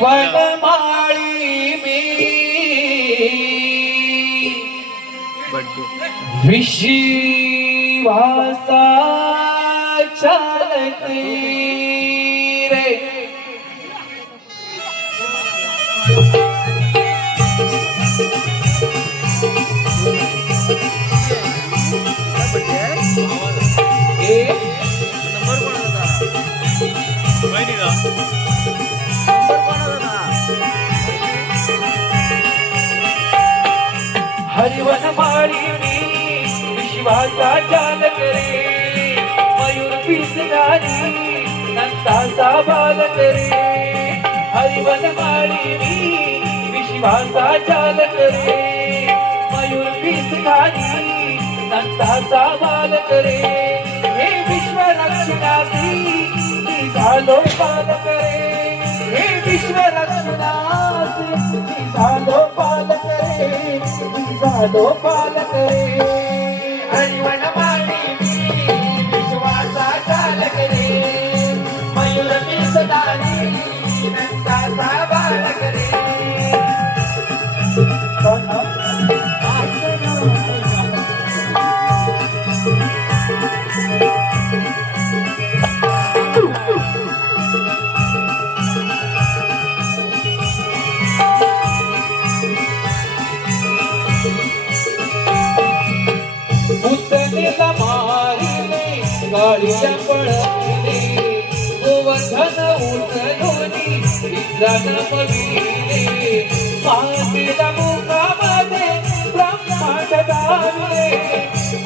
वनमाळी मी विश्वासा चालती रे हरिवन माळी मी विश्वासा चालक रे मयूर पिसणारी नंदाचा बालक रे हरिवन माळी मी विश्वासा चालक रे मयूर पिसणारी नंदाचा बालक रे हे विश्व रक्षणाची मी झालो पालक रे हे विश्व रक्षणाची मी झालो पालक रे मी झालो पालक रे हरिवन माळी मी विश्वासा चालक रे मयूर पिसणारी नंदाचा बालक रे पुतणीला मारिले गाळीला पळविले गोवर्धन उठलोनी इंद्रान पविले मातेला मुखामध्ये ब्रह्मांड दाविले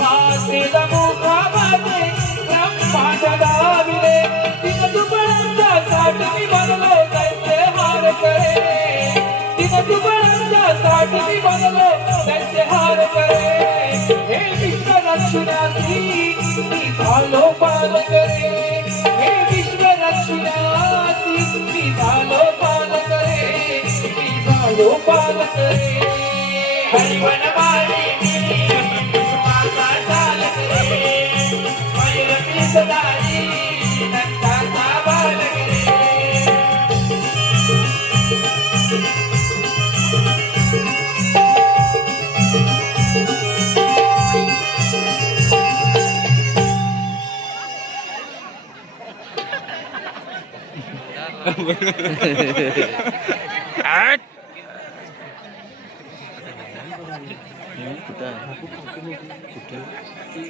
मातेला मुखामध्ये ब्रह्मांड दाविले तिन दुबळांच्या साठी बनलो त्यांचे हार करे तिन दुबळांच्या साठी बनलो त्यांचे हार करे हे विश्व रक्षणाची मी झालो पालक रे हे विश्व रक्षणाची मी झालो पालक रे मी झालो पालक रे हरिवन माळी मी विश्वासा चालक रे मयूर पिसणारी नंदाचा बालक रे कुठं